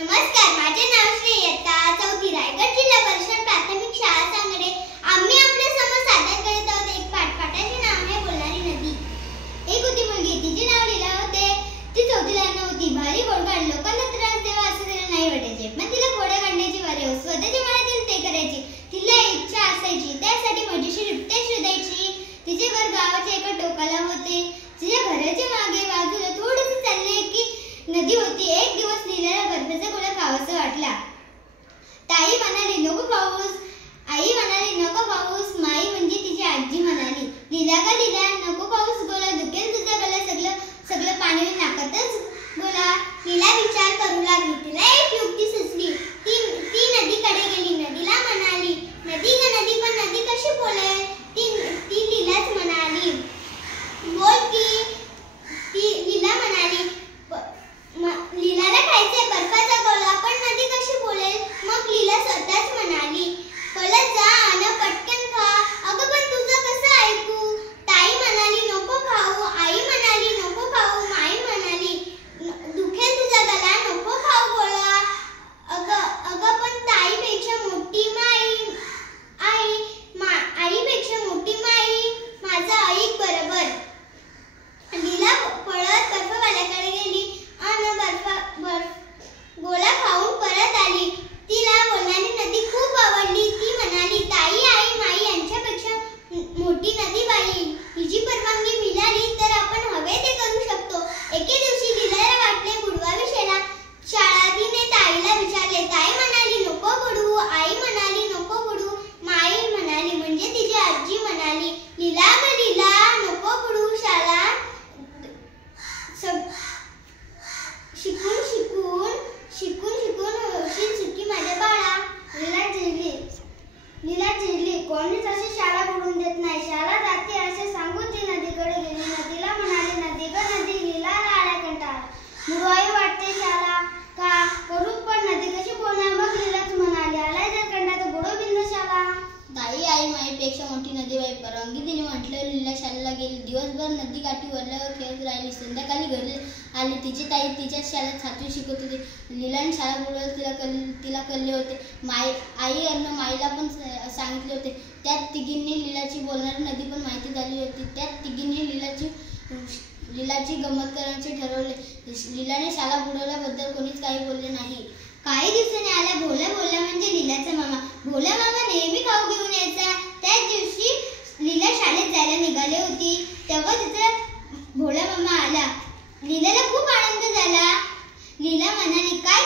नमस्कार, माझे नाव श्री इयत्ता चौथी, रायगड जिल्हा परिषद प्राथमिक शाळा सांगडे. आम्ही आपल्या समोर सादर करीत आहोत एक पाठ. पाठाचे नाव आहे बोलणारी नदी. एक होती मुलगी, तिचे नाव लीला होते. ती चौथीला नव्हती. भारी घोडगाड, लोकांना त्रास द्यावा असं तिला नाही वाटायचे, पण तिला घोडा काढण्याची वारी होती. स्वतःच्या मनातील ते करायची. तिला इच्छा असायची, त्यासाठी मजेशीर युक्त्या शोधायची. तिचे घर गावाच्या एका टोकाला होते. तिच्या घराच्या मागे बाजूला थोडंसं चालले की नदी होती. एक दिवस लीलाला बर्फाचा गोळा खावासा वाटला. ताई म्हणाली नको पाऊस. आई म्हणाली नको पाऊस. माई म्हणजे तिची आजी म्हणाली लीला ग लीला, नको पाऊस गोळा, दुखेल तुझा गला, सगळं पाणी नाकातच गोळा. लीला विचार करू लागली. तिला एक युक्ती सुचली. ती नदीकडे गेली. नदीला म्हणाली नदी ग नदी, पण नदी कशी बोलेल? ती लीलाच म्हणाली बोल की. ती लीला म्हणाली लीलाला खायचे बर्फाचा गोळा, पण नदी कशी बोलेल? मग लीला स्वतःच म्हणाली पळत जा आणि पटकन खा. अगं पण तुझं कसं ऐकू? ताई म्हणाली नको खाऊ. आई म्हणाली नको खाऊ. माई म्हणाली दुखेल तुझा गला, नको खाऊ गोळा. अगं पण ताईपेक्षा मोठी माई, आईपेक्षा मोठी माई, माझं ऐक बरोबर. लीला पळत बर्फवाल्याकडे गेली आणि गोळा खाऊन परत आली. तिला बोलणारी नदी खूप आवडली. ती म्हणाली ताई, आई, माई यांच्यापेक्षा मोठी नदी बाई, हिची परवानगी मिळाली तर आपण हवे ते करू शकतो. एके दिवशी लीलाला वाटले बुडवावी शाळा. तिने ताईला विचारले. ताई म्हणाली नको बुडवू. आई म्हणाली नको बुडवू. माई म्हणाली म्हणजे तिची आजी म्हणाली लीला ग लीला, नको बुडवू शाळा. शिकून होशील सुखी माझ्या बाळा. लीला चिडली. कोणीच अशी शाळा बुडवून देत नाही. शाळा जाते असे सांगून ती नदीकडे गेली. नदीला म्हणाली नदी ग नदी, लीलाला आला कंटाळा. बुडवावी वाटते शाळा का करू, पण नदी कशी बोलणार? मग लीलाच म्हणाली आलाय जर कंटाळा तर बुडव बिंद शाळा. ताई, आई, माईपेक्षा मोठी नदी बाई. परवानगी तिने म्हटलं. लीला शाळेला गेली. दिवसभर नदी काठी वरल्यावर खेळत राहिली. संध्याकाळी घरी आली. तिची ताई तिच्याच शाळेत 7वी शिकवत होती. लीलाने शाळा बुडवायला तिला कळले होते. आई आणि माईला पण सांगितले होते. त्यात तिघींनी लीलाची बोलणारी नदी पण माहिती झाली होती. त्यात तिघींनी लीलाची गंमत करायचे ठरवले. लीलाने शाळा बुडवल्याबद्दल कोणीच काही बोलले नाही. काही दिवसांनी आला भोला. भोला म्हणजे लीलाचा मामा. भोला मामा नेहमी खाऊ घेऊन यायचा. त्याच दिवशी लीला शाळेत जायला निघाली होती. तेव्हा तिचा भोला मामा आला. लीलाला खूप आनंद झाला. लीला म्हणाली काय